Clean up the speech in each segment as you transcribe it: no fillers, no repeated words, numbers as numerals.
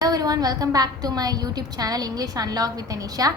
Hello everyone, welcome back to my YouTube channel English Unlock with Anisha.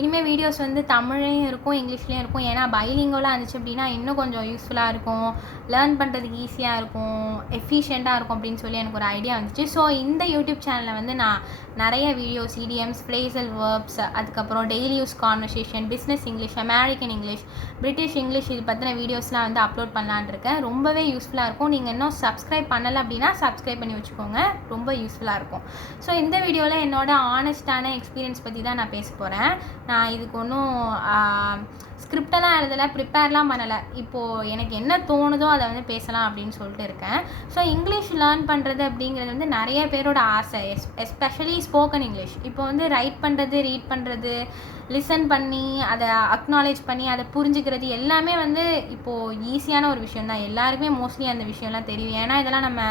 இனிமேல் videos வந்து தமிழ்லையும் இருக்கும் இங்கிலீஷ்லேயும் இருக்கும். ஏன்னா பைலிங்கோலாக இருந்துச்சு அப்படின்னா இன்னும் கொஞ்சம் யூஸ்ஃபுல்லாக இருக்கும், லேர்ன் பண்ணுறதுக்கு ஈஸியாக இருக்கும், எஃபிஷியண்ட்டாக இருக்கும் அப்படின்னு சொல்லி எனக்கு ஒரு ஐடியா வந்துச்சு. ஸோ இந்த யூடியூப் சேனலில் வந்து நான் நிறைய வீடியோஸ், இடியம்ஸ், ஃப்ரேசல் வேர்ப்ஸ், அதுக்கப்புறம் daily use conversation, business English, American English, British English இது பற்றின வீடியோஸ்லாம் வந்து அப்லோட் பண்ணலான்னு இருக்கேன். ரொம்பவே யூஸ்ஃபுல்லாக இருக்கும். நீங்கள் இன்னும் சப்ஸ்கிரைப் பண்ணலை அப்படின்னா சப்ஸ்கிரைப் பண்ணி வச்சுக்கோங்க, ரொம்ப யூஸ்ஃபுல்லாக இருக்கும். ஸோ இந்த வீடியோவில் என்னோட ஆனஸ்டான எக்ஸ்பீரியன்ஸ் பற்றி தான் நான் பேச போகிறேன். நான் இதுக்கு ஒன்றும் ஸ்கிரிப்டெல்லாம் எழுதலை, ப்ரிப்பேர்லாம் பண்ணலை. இப்போது எனக்கு என்ன தோணுதோ அதை வந்து பேசலாம் அப்படின்னு சொல்லிட்டு இருக்கேன். ஸோ இங்கிலீஷ் லேர்ன் பண்ணுறது அப்படிங்கிறது வந்து நிறைய பேரோட ஆசை, எஸ்பெஷலி ஸ்போக்கன் இங்கிலீஷ். இப்போ வந்து ரைட் பண்ணுறது, ரீட் பண்ணுறது, லிசன் பண்ணி அதை அக்னாலேஜ் பண்ணி அதை புரிஞ்சுக்கிறது எல்லாமே வந்து இப்போது ஈஸியான ஒரு விஷயம் தான். எல்லாருக்குமே மோஸ்ட்லி அந்த விஷயம்லாம் தெரியும். ஏன்னா இதெல்லாம் நம்ம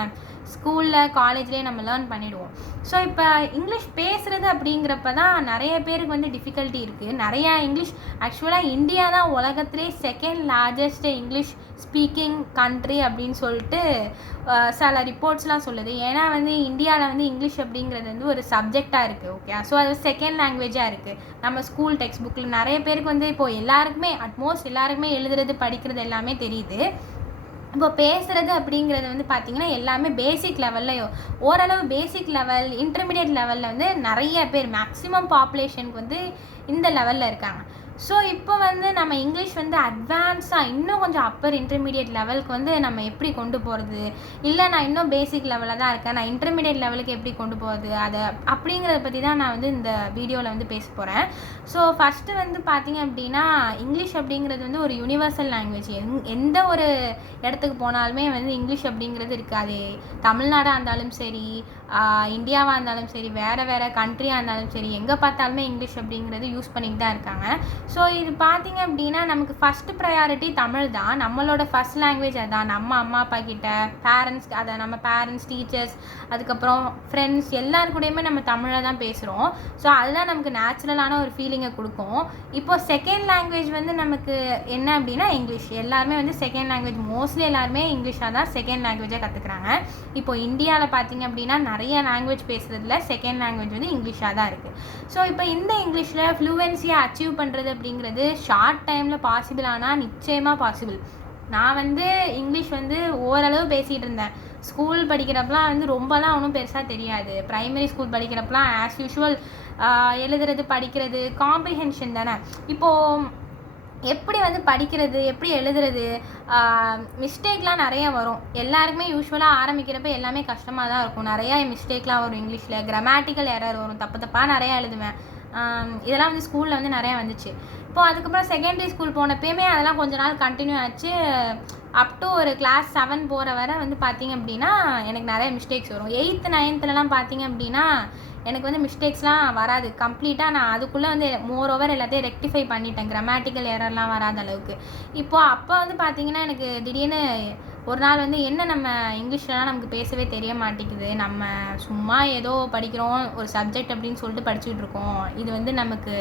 ஸ்கூலில், காலேஜ்லேயே நம்ம லேர்ன் பண்ணிவிடுவோம். ஸோ இப்போ இங்கிலீஷ் பேசுகிறது அப்படிங்கிறப்ப தான் நிறைய பேருக்கு வந்து டிஃபிகல்ட்டி இருக்குது. நிறையா இங்கிலீஷ் ஆக்சுவலாக இந்தியா தான் உலகத்திலே second largest English speaking country அப்படின்னு சொல்லிட்டு சில ரிப்போர்ட்ஸ்லாம் சொல்லுது. ஏன்னா வந்து இந்தியாவில் வந்து இங்கிலீஷ் அப்படிங்கிறது வந்து ஒரு சப்ஜெக்டாக இருக்குது. ஓகே, ஸோ அது செகண்ட் லாங்குவேஜாக இருக்குது. நம்ம ஸ்கூல் டெக்ஸ்ட் புக்கில் நிறைய பேருக்கு வந்து இப்போது எல்லாருக்குமே அட்மோஸ்ட் எல்லாருக்குமே எழுதுறது, படிக்கிறது எல்லாமே தெரியுது. இப்போ பேசுகிறது அப்படிங்கிறது வந்து பார்த்திங்கன்னா எல்லாமே பேசிக் லெவலில், ஓரளவு பேசிக் லெவல், இன்டர்மீடியட் லெவலில் வந்து நிறைய பேர், மேக்ஸிமம் பாப்புலேஷனுக்கு வந்து இந்த லெவலில் இருக்காங்க. ஸோ இப்போ வந்து நம்ம இங்கிலீஷ் வந்து அட்வான்ஸாக இன்னும் கொஞ்சம் அப்பர் இன்டர்மீடியட் லெவலுக்கு வந்து நம்ம எப்படி கொண்டு போகிறது, இல்லை நான் இன்னும் பேசிக் லெவலில் தான் இருக்கேன், நான் இன்டர்மீடியட் லெவலுக்கு எப்படி கொண்டு போகிறது, அதை அப்படிங்கிறத பற்றி தான் நான் வந்து இந்த வீடியோவில் வந்து பேச போகிறேன். ஸோ ஃபஸ்ட்டு வந்து பார்த்திங்க அப்படின்னா இங்கிலீஷ் அப்படிங்கிறது வந்து ஒரு யூனிவர்சல் லாங்குவேஜ். எந்த ஒரு இடத்துக்கு போனாலுமே வந்து இங்கிலீஷ் அப்படிங்கிறது இருக்காது. தமிழ்நாடாக இருந்தாலும் சரி, இந்தியாவாக இருந்தாலும் சரி, வேறு கண்ட்ரியாக இருந்தாலும் சரி, எங்கே பார்த்தாலுமே இங்கிலீஷ் அப்படிங்கிறது யூஸ் பண்ணிட்டு தான் இருக்காங்க. ஸோ இது பார்த்திங்க அப்படின்னா நமக்கு ஃபஸ்ட்டு ப்ரையாரிட்டி தமிழ் தான். நம்மளோட ஃபஸ்ட் லாங்குவேஜ் அதான். நம்ம அம்மா அப்பா கிட்ட, பேரண்ட்ஸ், அதை நம்ம பேரண்ட்ஸ், டீச்சர்ஸ், அதுக்கப்புறம் ஃப்ரெண்ட்ஸ் எல்லாருக்கூடையுமே நம்ம தமிழில் தான் பேசுகிறோம். ஸோ அதுதான் நமக்கு நேச்சுரலான ஒரு ஃபீலிங்கை கொடுக்கும். இப்போது செகண்ட் லாங்குவேஜ் வந்து நமக்கு என்ன அப்படின்னா இங்கிலீஷ். எல்லாருமே வந்து செகண்ட் லாங்குவேஜ், மோஸ்ட்லி எல்லாருமே இங்கிலீஷாக தான் செகண்ட் லாங்குவேஜாக கற்றுக்குறாங்க. இப்போ இந்தியாவில் பார்த்திங்க அப்படின்னா நிறைய லாங்குவேஜ் பேசுகிறதுல செகண்ட் லாங்குவேஜ் வந்து இங்கிலீஷாக தான் இருக்குது. ஸோ இப்போ இந்த இங்கிலீஷில் ஃப்ளூவன்சியை அச்சீவ் பண்ணுறது அப்படிங்கிறது ஷார்ட் டைமில் பாசிபிள், ஆனால் நிச்சயமாக பாசிபிள். நான் வந்து இங்கிலீஷ் வந்து ஓரளவு பேசிகிட்டு இருந்தேன். ஸ்கூல் படிக்கிறப்பலாம் வந்து ரொம்பலாம் ஒன்றும் பெருசாக தெரியாது. ப்ரைமரி ஸ்கூல் படிக்கிறப்பலாம் ஆஸ் யூஷுவல் எழுதுறது, படிக்கிறது, காம்ப்ரிஹென்ஷன் தானே. இப்போது எப்படி வந்து படிக்கிறது, எப்படி எழுதுறது, மிஸ்டேக்லாம் நிறையா வரும். எல்லாருக்குமே யூஸ்வலாக ஆரம்பிக்கிறப்ப எல்லாமே கஷ்டமாக தான் இருக்கும். நிறையா மிஸ்டேக்லாம் வரும். இங்கிலீஷில் கிராமட்டிக்கல் எரர் வரும், தப்பாக நிறையா எழுதுவேன். இதெல்லாம் வந்து ஸ்கூலில் வந்து நிறையா வந்துச்சு. இப்போது அதுக்கப்புறம் செகண்டரி ஸ்கூல் போனப்பயுமே அதெல்லாம் கொஞ்ச நாள் கண்டினியூ ஆச்சு. அப் டு ஒரு கிளாஸ் 7 போகிற வரை வந்து பார்த்திங்க அப்படின்னா எனக்கு நிறைய மிஸ்டேக்ஸ் வரும். 8th 9thலாம் பார்த்திங்க அப்படின்னா எனக்கு வந்து மிஸ்டேக்ஸ்லாம் வராது. கம்ப்ளீட்டாக நான் அதுக்குள்ளே வந்து மோரோவர் எல்லாத்தையும் ரெக்டிஃபை பண்ணிட்டேன், கிராமட்டிக்கல் எரர்லாம் வராத அளவுக்கு. இப்போது அப்போ வந்து பார்த்திங்கன்னா எனக்கு திடீர்னு ஒரு நாள் வந்து என்ன நம்ம இங்கிலீஷ்லலாம் நமக்கு பேசவே தெரிய மாட்டேங்குது, நம்ம சும்மா ஏதோ படிக்கிறோம், ஒரு சப்ஜெக்ட் அப்படின்னு சொல்லிட்டு படிச்சுட்டு இருக்கோம், இது வந்து நமக்கு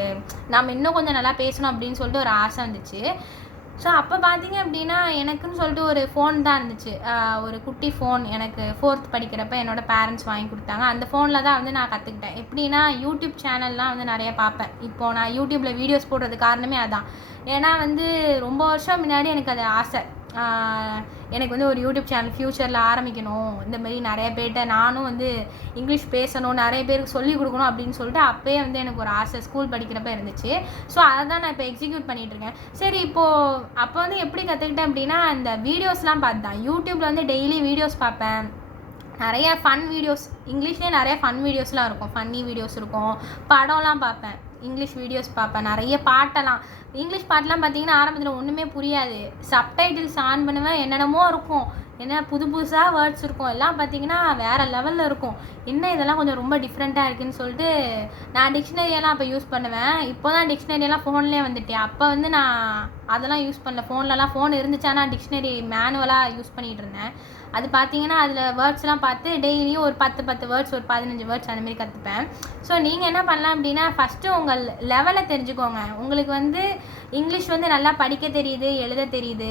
நம்ம இன்னும் கொஞ்சம் நல்லா பேசணும் அப்படின்னு சொல்லிட்டு ஒரு ஆசை வந்துச்சு. ஸோ அப்போ பார்த்திங்க அப்படின்னா எனக்குன்னு சொல்லிட்டு ஒரு ஃபோன் தான் இருந்துச்சு. ஒரு குட்டி ஃபோன் எனக்கு 4th படிக்கிறப்ப என்னோடய பேரண்ட்ஸ் வாங்கி கொடுத்தாங்க. அந்த ஃபோனில் தான் வந்து நான் கற்றுக்கிட்டேன். எப்படின்னா யூடியூப் சேனல்லாம் வந்து நிறைய பார்ப்பேன். இப்போது நான் யூடியூப்பில் வீடியோஸ் போடுறது காரணமே அதான். ஏன்னா வந்து ரொம்ப வருஷம் முன்னாடி எனக்கு அது ஆசை. எனக்கு வந்து ஒரு யூடியூப் சேனல் ஃப்யூச்சரில் ஆரம்பிக்கணும், இந்தமாரி நிறைய பேர்கிட்ட நானும் வந்து இங்கிலீஷ் பேசணும், நிறைய பேருக்கு சொல்லிக் கொடுக்கணும் அப்படின்னு சொல்லிட்டு அப்போயே வந்து எனக்கு ஒரு ஆசை ஸ்கூல் படிக்கிறப்ப இருந்துச்சு. ஸோ அதை தான் நான் இப்போ எக்ஸிக்யூட் பண்ணிகிட்ருக்கேன். சரி, இப்போது அப்போ வந்து எப்படி கற்றுக்கிட்டேன் அப்படின்னா இந்த வீடியோஸ்லாம் பார்த்து தான். யூடியூப்பில் வந்து டெய்லி வீடியோஸ் பார்ப்பேன். நிறையா ஃபன் வீடியோஸ், இங்கிலீஷ்லேயே நிறைய ஃபன் வீடியோஸ்லாம் இருக்கும், ஃபன்னி வீடியோஸ் இருக்கும். படம்லாம் பார்ப்பேன், இங்கிலீஷ் வீடியோஸ் பார்ப்பேன். நிறைய பாட்டெல்லாம், இங்கிலீஷ் பாட்டெலாம் பார்த்திங்கன்னா ஆரம்பத்தில் ஒன்றுமே புரியாது. சப்டைட்டில்ஸ் ஆன் பண்ணுவேன், என்னென்னமோ இருக்கும், என்ன புதுசாக வேர்ட்ஸ் இருக்கும், எல்லாம் பார்த்திங்கன்னா வேறு லெவலில் இருக்கும். என்ன இதெல்லாம் கொஞ்சம் ரொம்ப டிஃப்ரெண்ட்டாக இருக்குதுன்னு சொல்லிட்டு நான் டிக்ஷனரியெல்லாம் அப்போ யூஸ் பண்ணுவேன். இப்போ தான் டிக்ஷனரியெல்லாம் ஃபோன்லேயே வந்துட்டேன். அப்போ வந்து நான் அதெல்லாம் யூஸ் பண்ணல. ஃபோன் இருந்துச்சானா டிக்ஷனரி மேனுவலாக யூஸ் பண்ணிகிட்டு இருந்தேன். அது பார்த்தீங்கன்னா அதில் வேர்ட்ஸ்லாம் பார்த்து டெய்லியும் ஒரு 10 வேர்ட்ஸ், ஒரு 15 வேர்ட்ஸ் அந்தமாரி கற்றுப்பேன். ஸோ நீங்கள் என்ன பண்ணலாம் அப்படின்னா, ஃபஸ்ட்டு உங்கள் லெவலை தெரிஞ்சுக்கோங்க. உங்களுக்கு வந்து இங்கிலீஷ் வந்து நல்லா படிக்க தெரியுது, எழுத தெரியுது,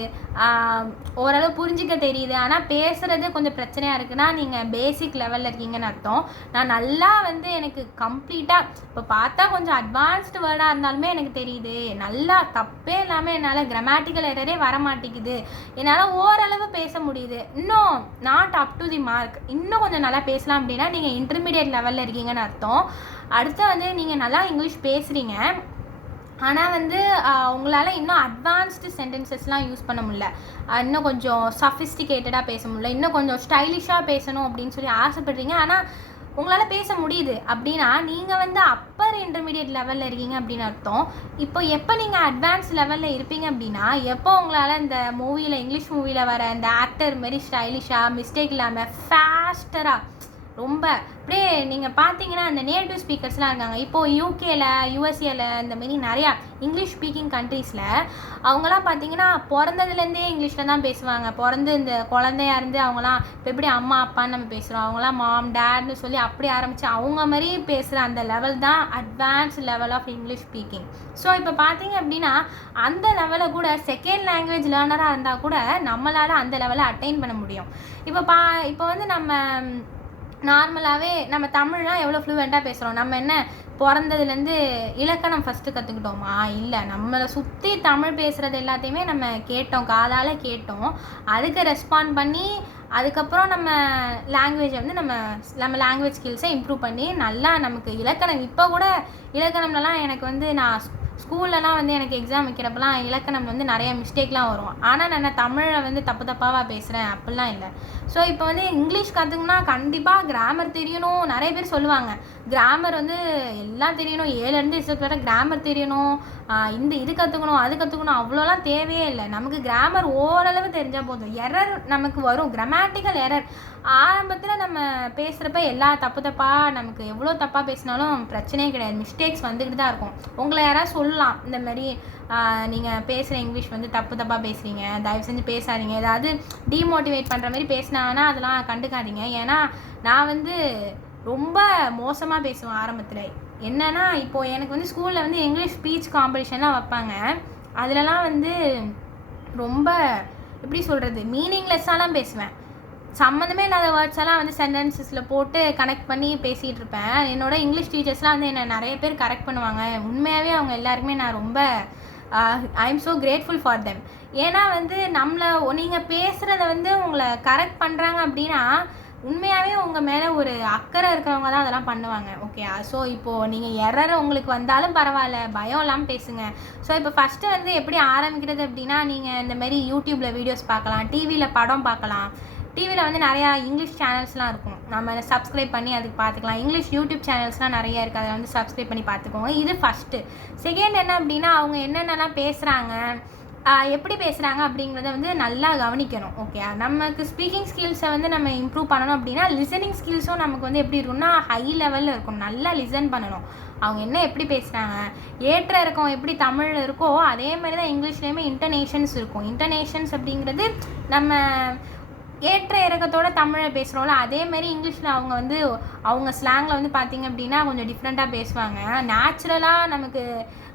ஓரளவு புரிஞ்சிக்க தெரியுது, ஆனால் பேசுகிறது கொஞ்சம் பிரச்சனையாக இருக்குன்னா நீங்கள் பேசிக் லெவலில் இருக்கீங்கன்னு அர்த்தம். நான் நல்லா வந்து எனக்கு கம்ப்ளீட்டாக இப்போ பார்த்தா கொஞ்சம் அட்வான்ஸ்டு வேர்டாக இருந்தாலுமே எனக்கு தெரியுது, நல்லா தப்பே இல்லாமல் என்னால் கிராமட்டிக்கல் எரரே வர மாட்டேங்குது, என்னால் ஓரளவு பேச முடியுது, இன்னும் not up to the mark, இன்னும் கொஞ்சம் நல்லா பேசலாம் அப்படின்னா நீங்கள் இன்டர்மீடியட் லெவலில் இருக்கீங்கன்னு அர்த்தம். அடுத்து வந்து நீங்கள் நல்லா இங்கிலீஷ் பேசுகிறீங்க, ஆனால் வந்து உங்களால் இன்னும் அட்வான்ஸ்டு சென்டென்சஸ்லாம் யூஸ் பண்ண முடியல, இன்னும் கொஞ்சம் சஃபிஸ்டிகேட்டடாக பேச முடியல, இன்னும் கொஞ்சம் ஸ்டைலிஷாக பேசணும் அப்படின்னு சொல்லி ஆசைப்படுறீங்க, ஆனால் உங்களால் பேச முடியுது அப்படின்னா நீங்கள் வந்து அப்பர் இன்டர்மீடியட் லெவலில் இருக்கீங்க அப்படின்னு அர்த்தம். இப்போ எப்போ நீங்கள் அட்வான்ஸ் லெவலில் இருப்பீங்க அப்படின்னா, எப்போ உங்களால் இந்த மூவியில், இங்கிலீஷ் மூவியில் வர இந்த ஆக்டர் மாரி ஸ்டைலிஷாக, மிஸ்டேக் இல்லாமல், ஃபாஸ்டராக, ரொம்ப அப்படியே நீங்கள் பார்த்தீங்கன்னா அந்த நேட்டிவ் ஸ்பீக்கர்ஸ்லாம் இருக்காங்க. இப்போது யூகேல, யூஎஸ்ஏல இந்தமாரி நிறையா இங்கிலீஷ் ஸ்பீக்கிங் கண்ட்ரீஸில் அவங்களாம் பார்த்தீங்கன்னா பிறந்ததுலேருந்தே இங்கிலீஷில் தான் பேசுவாங்க. பிறந்து இந்த குழந்தையா இருந்து அவங்களாம் இப்போ எப்படி அம்மா அப்பான்னு நம்ம பேசுகிறோம், அவங்களாம் மாம் டேட்னு சொல்லி அப்படி ஆரம்பித்து அவங்க மாதிரி பேசுகிற அந்த லெவல் தான் advance level of English speaking. So இப்போ பார்த்தீங்க அப்படின்னா அந்த லெவலை கூட செகண்ட் லாங்குவேஜ் லேர்னராக இருந்தால் கூட நம்மளால் அந்த லெவலை அட்டைன் பண்ண முடியும். இப்போ வந்து நம்ம நார்மலாகவே நம்ம தமிழ்லாம் எவ்வளோ ஃப்ளூவெண்ட்டாக பேசுகிறோம். நம்ம என்ன பிறந்ததுலேருந்து இலக்கணம் ஃபஸ்ட்டு கற்றுக்கிட்டோமா? இல்லை, நம்மளை சுற்றி தமிழ் பேசுகிறது எல்லாத்தையுமே நம்ம கேட்டோம், காதால் கேட்டோம், அதுக்கு ரெஸ்பாண்ட் பண்ணி அதுக்கப்புறம் நம்ம லாங்குவேஜை வந்து நம்ம லாங்குவேஜ் ஸ்கில்ஸை இம்ப்ரூவ் பண்ணி நல்லா நமக்கு இலக்கணம், இப்போ கூட இலக்கணம்லாம் எனக்கு வந்து நான் ஸ்கூல்லலாம் வந்து எனக்கு எக்ஸாம் வைக்கிறப்பெல்லாம் இலக்கணம் வந்து நிறைய மிஸ்டேக்லாம் வரும், ஆனால் நான் தமிழில் வந்து தப்பாக பேசுகிறேன் அப்படிலாம் இல்லை. ஸோ இப்போ வந்து இங்கிலீஷ் கற்றுக்கணும்னா கண்டிப்பாக கிராமர் தெரியணும். நிறைய பேர் சொல்லுவாங்க கிராமர் வந்து எல்லாம் தெரியணும், 7லேருந்து Z வரை கிராமர் தெரியணும், இது கற்றுக்கணும், அது கற்றுக்கணும், அவ்வளோலாம் தேவையே இல்லை. நமக்கு கிராமர் ஓரளவு தெரிஞ்சால் போதும். எரர் நமக்கு வரும், கிராமட்டிக்கல் எரர் ஆரம்பத்தில் நம்ம பேசுகிறப்ப எல்லா தப்பாக நமக்கு எவ்வளோ தப்பாக பேசினாலும் பிரச்சனையே கிடையாது, மிஸ்டேக்ஸ் வந்துக்கிட்டு தான் இருக்கும். உங்களை யாராவது சொல்லலாம் இந்த மாதிரி நீங்கள் பேசுகிற இங்கிலீஷ் வந்து தப்பாக பேசுகிறீங்க, தயவு செஞ்சு பேசாதீங்க, ஏதாவது டீமோட்டிவேட் பண்ணுற மாதிரி பேசினாங்கன்னா அதெல்லாம் கண்டுக்காதீங்க. ஏன்னா நான் வந்து ரொம்ப மோசமாக பேசுவேன் ஆரம்பத்தில். என்னென்னா இப்போது எனக்கு வந்து ஸ்கூலில் வந்து இங்கிலீஷ் ஸ்பீச் காம்படிஷன்லாம் வைப்பாங்க, அதிலலாம் வந்து ரொம்ப எப்படி சொல்கிறது, மீனிங்லெஸ்ஸாலாம் பேசுவேன், சம்மந்தமே இல்லாத வேர்ட்ஸ் எல்லாம் வந்து சென்டென்சஸில் போட்டு கனெக்ட் பண்ணி பேசிகிட்டு இருப்பேன். என்னோடய இங்கிலீஷ் டீச்சர்ஸ்லாம் வந்து என்னை நிறைய பேர் கரெக்ட் பண்ணுவாங்க. உண்மையாகவே அவங்க எல்லாருக்குமே நான் ரொம்ப I am so grateful for them. ஏன்னா வந்து நீங்கள் பேசுகிறத வந்து உங்களை கரெக்ட் பண்ணுறாங்க அப்படின்னா உண்மையாகவே உங்கள் மேலே ஒரு அக்கறை இருக்கிறவங்க தான் அதெல்லாம் பண்ணுவாங்க. ஓகே, ஸோ இப்போது நீங்கள் எரர் உங்களுக்கு வந்தாலும் பரவாயில்ல, பயம் இல்லாமல் பேசுங்க. ஸோ இப்போ ஃபஸ்ட்டு வந்து எப்படி ஆரம்பிக்கிறது அப்படின்னா, நீங்கள் இந்த மாதிரி யூடியூப்பில் வீடியோஸ் பார்க்கலாம், டிவியில் படம் பார்க்கலாம், டிவியில் வந்து நிறையா இங்கிலீஷ் சேனல்ஸ்லாம் இருக்கும், நம்ம சப்ஸ்கிரைப் பண்ணி அதுக்கு பார்த்துக்கலாம். இங்கிலீஷ் யூடியூப் சேனல்ஸ்லாம் நிறையா இருக்குது, அதை வந்து சப்ஸ்கிரைப் பண்ணி பார்த்துக்கோங்க. இது ஃபஸ்ட்டு. செகண்ட் என்ன அப்படின்னா, அவங்க என்னென்னலாம் பேசுகிறாங்க, எப்படி பேசுகிறாங்க அப்படிங்கிறத வந்து நல்லா கவனிக்கணும். ஓகே, நமக்கு ஸ்பீக்கிங் ஸ்கில்ஸை வந்து நம்ம இம்ப்ரூவ் பண்ணணும் அப்படின்னா லிசனிங் ஸ்கில்ஸும் நமக்கு வந்து எப்படி இருக்கும்னா ஹை லெவலில் இருக்கும். நல்லா லிசன் பண்ணணும், அவங்க என்ன எப்படி பேசுகிறாங்க, ஏற்ற இறக்கம் எப்படி தமிழில் இருக்கோ அதே மாதிரி தான் இங்கிலீஷ்லேயுமே இன்டர்நேஷன்ஸ் இருக்கும். இன்டர்நேஷன்ஸ் அப்படிங்கிறது நம்ம ஏற்ற இறக்கத்தோட தமிழில் பேசுகிறோம்ல, அதேமாரி இங்கிலீஷில் அவங்க வந்து அவங்க ஸ்லாங்கில் வந்து பார்த்திங்க அப்படின்னா கொஞ்சம் டிஃப்ரெண்ட்டாக பேசுவாங்க. நேச்சுரலாக நமக்கு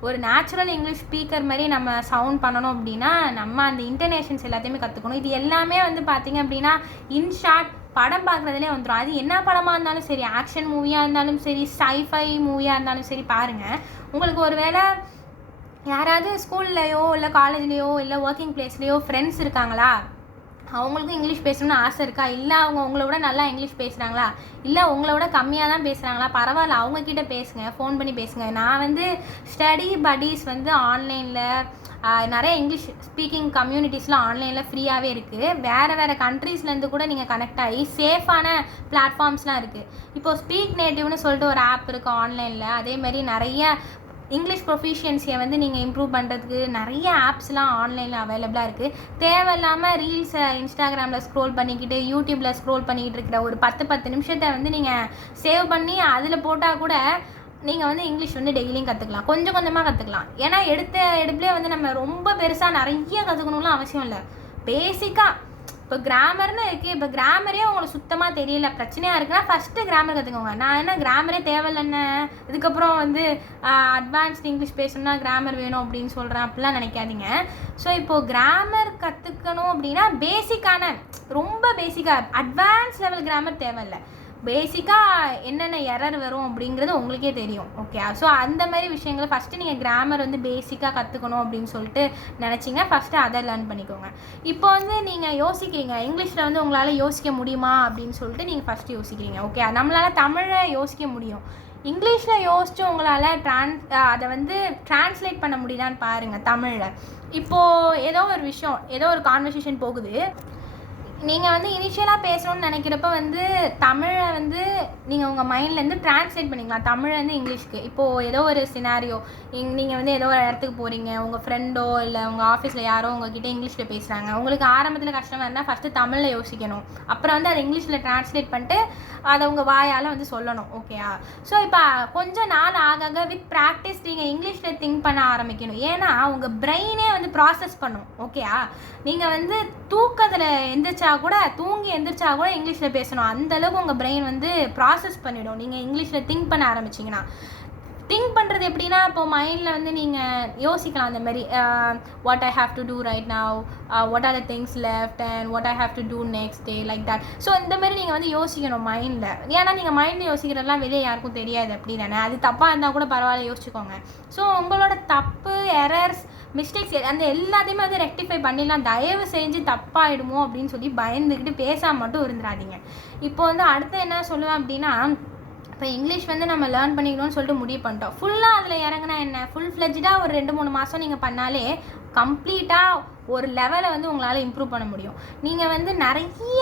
ஒரு நேச்சுரல் இங்கிலீஷ் ஸ்பீக்கர் மாதிரி நம்ம சவுண்ட் பண்ணணும் அப்படின்னா நம்ம அந்த இன்டர்நேஷன்ஸ் எல்லாத்தையுமே கற்றுக்கணும். இது எல்லாமே வந்து பார்த்திங்க அப்படின்னா இன்ஷார்ட் படம் பார்க்குறதுலே வந்துடும். அது என்ன படமாக இருந்தாலும் சரி, ஆக்ஷன் மூவியாக இருந்தாலும் சரி, சைஃபை மூவியாக இருந்தாலும் சரி, பாருங்கள். உங்களுக்கு ஒரு வேளை யாராவது ஸ்கூல்லையோ இல்லை காலேஜ்லேயோ இல்லை ஒர்க்கிங் பிளேஸ்லேயோ ஃப்ரெண்ட்ஸ் இருக்காங்களா, அவங்களுக்கும் இங்கிலீஷ் பேசணும்னு ஆசை இருக்கா, இல்லை அவங்க உங்களை விட நல்லா இங்கிலீஷ் பேசுகிறாங்களா, இல்லை உங்களை விட கம்மியாக தான் பேசுகிறாங்களா, பரவாயில்ல, அவங்கக்கிட்ட பேசுங்க, ஃபோன் பண்ணி பேசுங்க. நான் வந்து ஸ்டடி பட்டீஸ் வந்து ஆன்லைனில் நிறைய இங்கிலீஷ் ஸ்பீக்கிங் கம்யூனிட்டிஸ்லாம் ஆன்லைனில் ஃப்ரீயாகவே இருக்குது. வேறு கண்ட்ரீஸ்லேருந்து கூட நீங்கள் கனெக்ட் ஆகி சேஃபான பிளாட்ஃபார்ம்ஸ்லாம் இருக்குது. இப்போது ஸ்பீக் நேட்டிவ்னு சொல்லிட்டு ஒரு ஆப் இருக்குது ஆன்லைனில். அதேமாதிரி நிறைய இங்கிலீஷ் ப்ரொஃபிஷியன்சியை வந்து நீங்கள் இம்ப்ரூவ் பண்ணுறதுக்கு நிறைய ஆப்ஸ்லாம் ஆன்லைனில் அவைலபிளாக இருக்குது. தேவையில்லாமல் ரீல்ஸை இன்ஸ்டாகிராமில் ஸ்க்ரோல் பண்ணிக்கிட்டு யூடியூப்பில் ஸ்க்ரோல் பண்ணிக்கிட்டு இருக்கிற ஒரு 10 நிமிஷத்தை வந்து நீங்கள் சேவ் பண்ணி அதில் போட்டால் கூட நீங்கள் வந்து இங்கிலீஷ் வந்து டெய்லியும் கற்றுக்கலாம், கொஞ்சம் கொஞ்சமாக கற்றுக்கலாம். ஏன்னா எடுப்புலேயே வந்து நம்ம ரொம்ப பெருசாக நிறைய கற்றுக்கணும்லாம் அவசியம் இல்லை. பேசிக்காக இப்போ கிராமர்னு இருக்குது, இப்போ கிராமரே உங்களுக்கு சுத்தமாக தெரியல, பிரச்சனையாக இருக்குன்னா ஃபஸ்ட்டு கிராமர் கற்றுக்கோங்க. நான் என்ன கிராமரே தேவையில்லைன்னு இதுக்கப்புறம் வந்து அட்வான்ஸ்டு இங்கிலீஷ் பேசணும்னா கிராமர் வேணும் அப்படின்னு சொல்கிறேன், அப்படிலாம் நினைக்காதீங்க. ஸோ இப்போது கிராமர் கற்றுக்கணும் அப்படின்னா ரொம்ப பேசிக்காக அட்வான்ஸ் லெவல் கிராமர் தேவையில்லை. பேசிக்காக என்னென்ன எரர் வரும் அப்படிங்கிறது உங்களுக்கே தெரியும். ஓகே, ஸோ அந்த மாதிரி விஷயங்களை ஃபஸ்ட்டு நீங்கள் கிராமர் வந்து பேசிக்காக கற்றுக்கணும் அப்படின்னு சொல்லிட்டு நினச்சிங்க, ஃபஸ்ட்டு அதை லேர்ன் பண்ணிக்கோங்க. இப்போ வந்து நீங்கள் யோசிக்கிறீங்க இங்கிலீஷில் வந்து உங்களால் யோசிக்க முடியுமா அப்படின்னு சொல்லிட்டு நீங்கள் ஃபஸ்ட்டு யோசிக்கிறீங்க. ஓகே, நம்மளால் தமிழை யோசிக்க முடியும், இங்கிலீஷில் யோசித்து உங்களால் அதை வந்து ட்ரான்ஸ்லேட் பண்ண முடியுதான்னு பாருங்கள் தமிழில். இப்போது ஏதோ ஒரு விஷயம், ஏதோ ஒரு கான்வர்சேஷன் போகுது, நீங்கள் வந்து இனிஷியலாக பேசணும்னு நினைக்கிறப்ப வந்து தமிழை வந்து நீங்கள் உங்கள் மைண்ட்லேருந்து ட்ரான்ஸ்லேட் பண்ணிக்கலாம் தமிழ்லேருந்து இங்கிலீஷ்க்கு. இப்போது ஏதோ ஒரு சினாரியோ, நீங்கள் வந்து ஏதோ ஒரு இடத்துக்கு போகிறீங்க, உங்கள் ஃப்ரெண்டோ இல்லை உங்கள் ஆஃபீஸில் யாரோ உங்ககிட்ட இங்கிலீஷில் பேசுகிறாங்க, உங்களுக்கு ஆரம்பத்தில் கஷ்டமாக இருந்தால் ஃபஸ்ட்டு தமிழில் யோசிக்கணும், அப்புறம் வந்து அதை இங்கிலீஷில் ட்ரான்ஸ்லேட் பண்ணிட்டு அதை உங்கள் வாயால் வந்து சொல்லணும். ஓகேயா? ஸோ இப்போ கொஞ்சம் நாள் ஆக வித் ப்ராக்டிஸ் நீங்கள் இங்கிலீஷில் திங்க் பண்ண ஆரம்பிக்கணும். ஏன்னா உங்கள் பிரெயினே வந்து ப்ராசஸ் பண்ணும். ஓகேயா? நீங்கள் வந்து தூக்கத்தில் தூங்கி எந்திரிச்சா கூட இங்கிலீஷில் பேசணும், அந்தளவுக்கு உங்கள் பிரெயின் வந்து ப்ராசஸ் பண்ணிவிடும் நீங்கள் இங்கிலீஷில் திங்க் பண்ண ஆரம்பிச்சிங்கன்னா. திங்க் பண்ணுறது எப்படின்னா, இப்போது மைண்டில் வந்து நீங்கள் யோசிக்கலாம் அந்த மாதிரி, what I have to do right now, what are the things left and what I have to do next day, like that. So இந்த மாதிரி நீங்கள் வந்து யோசிக்கணும் மைண்டில். ஏன்னா நீங்கள் மைண்டில் யோசிக்கிறதெல்லாம் வெளியே யாருக்கும் தெரியாது, அப்படி தானே? அது தப்பாக இருந்தால் கூட பரவாயில்ல, யோசிச்சுக்கோங்க. ஸோ உங்களோட தப்பு, எரர்ஸ், மிஸ்டேக்ஸ் அந்த எல்லாத்தையுமே வந்து ரெக்டிஃபை பண்ணிடலாம். தயவு செஞ்சு தப்பாகிடுமோ அப்படின்னு சொல்லி பயந்துக்கிட்டு பேசாமல் மட்டும் இருந்துடாதீங்க. இப்போ வந்து அடுத்து என்ன சொல்லுவேன் அப்படின்னா, இப்போ இங்கிலீஷ் வந்து நம்ம லேர்ன் பண்ணிக்கணும்னு சொல்லிட்டு முடிவு பண்ணிட்டோம். ஃபுல்லாக அதில் இறங்கினா என்ன, ஃபுல் ஃப்ளெஜ்டாக ஒரு 2-3 மாதம் நீங்கள் பண்ணாலே கம்ப்ளீட்டாக ஒரு லெவலை வந்து உங்களால் இம்ப்ரூவ் பண்ண முடியும். நீங்கள் வந்து நிறைய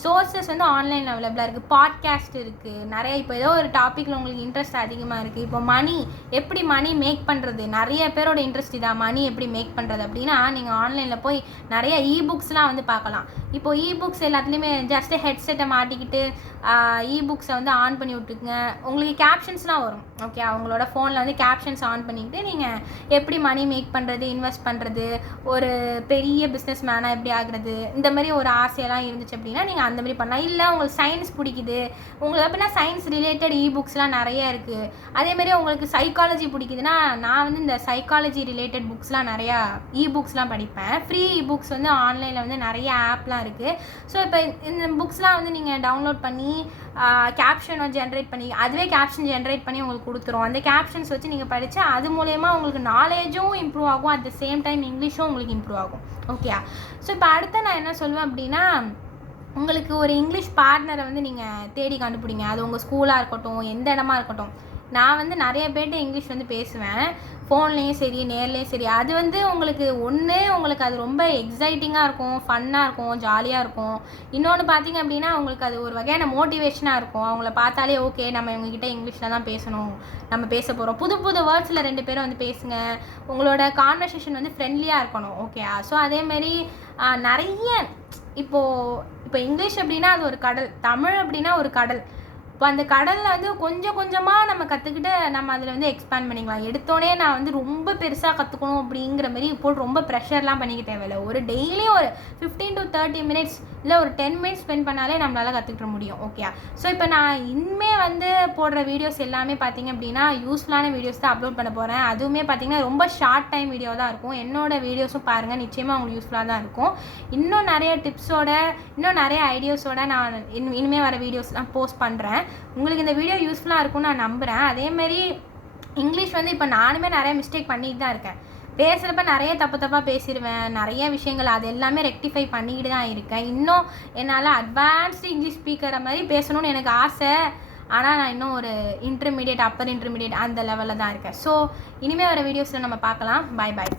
சோர்ஸஸ் வந்து ஆன்லைனில் அவைலபிளாக இருக்குது, பாட்காஸ்ட் இருக்குது நிறைய. இப்போ ஏதோ ஒரு டாப்பிக்கில் உங்களுக்கு இன்ட்ரெஸ்ட் அதிகமாக இருக்குது, இப்போ எப்படி மணி மேக் பண்ணுறது, நிறைய பேரோட இன்ட்ரெஸ்ட் இதான், மணி எப்படி மேக் பண்ணுறது அப்படின்னா நீங்கள் ஆன்லைனில் போய் நிறைய இபுக்ஸ்லாம் வந்து பார்க்கலாம். இப்போது இபுக்ஸ் எல்லாத்துலேயுமே ஜஸ்ட்டு ஹெட்செட்டை மாட்டிக்கிட்டு இபுக்ஸை வந்து ஆன் பண்ணி விட்டுக்குங்க, உங்களுக்கு கேப்ஷன்ஸ்லாம் வரும். ஓகே, அவங்களோட ஃபோனில் வந்து கேப்ஷன்ஸ் ஆன் பண்ணிக்கிட்டு நீங்கள் எப்படி மணி மேக் பண்ணுறது, இன்வெஸ்ட் பண்ணுறது, ஒரு பெரிய பிஸ்னஸ் மேனாக எப்படி ஆகுறது, இந்த மாதிரி ஒரு ஆசையெல்லாம் இருந்துச்சு அப்படின்னா நீங்கள் அந்த மாதிரி பண்ணலாம். இல்லை உங்களுக்கு சயின்ஸ் பிடிக்குது, உங்களுக்கு அப்படின்னா சயின்ஸ் ரிலேட்டட் இபுக்ஸ்லாம் நிறைய இருக்குது. அதேமாதிரி உங்களுக்கு சைக்காலஜி பிடிக்குதுன்னா நான் வந்து இந்த சைக்காலஜி ரிலேட்டட் புக்ஸ்லாம் நிறையா இபுக்ஸ்லாம் படிப்பேன். ஃப்ரீ இபுக்ஸ் வந்து ஆன்லைனில் வந்து நிறைய ஆப்லாம் இருக்குது. ஸோ இப்போ இந்த புக்ஸ்லாம் வந்து நீங்கள் டவுன்லோட் பண்ணி கேப்ஷனை ஜென்ரேட் பண்ணி, அதுவே கேப்ஷன் ஜென்ரேட் பண்ணி உங்களுக்கு கொடுத்துரும். அந்த கேப்ஷன்ஸ் வச்சு நீங்கள் படித்து அது மூலயமா உங்களுக்கு நாலேஜும் இம்ப்ரூவ் ஆகும், அட் த சேம் டைம் இங்கிலீஷும் உங்களுக்கு இம்ப்ரூவ் ஆகும். ஓகே, ஸோ இப்போ அடுத்து நான் என்ன சொல்லுவேன் அப்படின்னா, உங்களுக்கு ஒரு இங்கிலீஷ் பார்ட்னரை வந்து நீங்கள் தேடி கண்டுபிடிங்க. அது உங்கள் ஸ்கூலாக இருக்கட்டும், எந்த இடமா இருக்கட்டும். நான் வந்து நிறைய பேர்கிட்ட இங்கிலீஷ் வந்து பேசுவேன், ஃபோன்லேயும் சரி நேர்லேயும் சரி. அது வந்து உங்களுக்கு அது ரொம்ப எக்ஸைட்டிங்காக இருக்கும், ஃபன்னாக இருக்கும், ஜாலியாக இருக்கும். இன்னொன்று பார்த்தீங்க அப்படின்னா உங்களுக்கு அது ஒரு வகையான மோட்டிவேஷனாக இருக்கும். அவங்கள பார்த்தாலே ஓகே நம்ம இவங்ககிட்ட இங்கிலீஷில் தான் பேசணும், நம்ம பேச போகிறோம். புது புது வேர்ட்ஸில் 2 பேரும் வந்து பேசுங்க. உங்களோட கான்வர்சேஷன் வந்து ஃப்ரெண்ட்லியாக இருக்கணும். ஓகே, ஸோ அதேமாரி நிறைய இப்போ இங்கிலீஷ் அப்படின்னா அது ஒரு கடல், தமிழ் அப்படின்னா ஒரு கடல். இப்போ அந்த கடலில் வந்து கொஞ்சம் கொஞ்சமாக நம்ம கற்றுக்கிட்டு நம்ம அதில் வந்து எக்ஸ்பேண்ட் பண்ணிக்கலாம். எடுத்தோடனே நான் வந்து ரொம்ப பெருசாக கற்றுக்கணும் அப்படிங்கிற மாதிரி இப்போ ரொம்ப ப்ரெஷர்லாம் பண்ணிக்க தேவையில்லை. ஒரு டெய்லியும் ஒரு 15 to 30 minutes இல்லை ஒரு 10 minutes ஸ்பெண்ட் பண்ணாலே நம்மளால் கற்றுக்கிட முடியும். ஓகே, ஸோ இப்போ நான் இனிமேல் வந்து போடுற வீடியோஸ் எல்லாமே பார்த்திங்க அப்படின்னா யூஸ்ஃபுல்லான வீடியோஸ் தான் அப்லோட் பண்ண போகிறேன். அதுவுமே பார்த்திங்கன்னா ரொம்ப ஷார்ட் டைம் வீடியோ தான் இருக்கும். என்னோடய வீடியோஸும் பாருங்கள், நிச்சயமாக உங்களுக்கு யூஸ்ஃபுல்லாக தான் இருக்கும். இன்னும் நிறைய டிப்ஸோட, இன்னும் நிறைய ஐடியாஸோட நான் இனிமேல் வர வீடியோஸ்லாம் போஸ்ட் பண்ணுறேன். உங்களுக்கு இந்த வீடியோ யூஸ்ஃபுல்லாக இருக்கும்னு நான் நம்புகிறேன். அதேமாரி இங்கிலீஷ் வந்து இப்போ நானுமே நிறைய மிஸ்டேக் பண்ணிட்டு தான் இருக்கேன். பேசுகிறப்ப நிறைய தப்பாக பேசிடுவேன், நிறைய விஷயங்கள் அது எல்லாமே ரெக்டிஃபை பண்ணிக்கிட்டு தான் இருக்கேன். இன்னும் என்னால் அட்வான்ஸ்டு இங்கிலீஷ் ஸ்பீக்கரை மாதிரி பேசணும்னு எனக்கு ஆசை. ஆனால் நான் இன்னும் ஒரு இன்டர்மீடியேட், அப்பர் இன்டர்மீடியேட் அந்த லெவலில் தான் இருக்கேன். ஸோ இனிமேல் வர வீடியோஸில் நம்ம பார்க்கலாம். பாய் பாய்.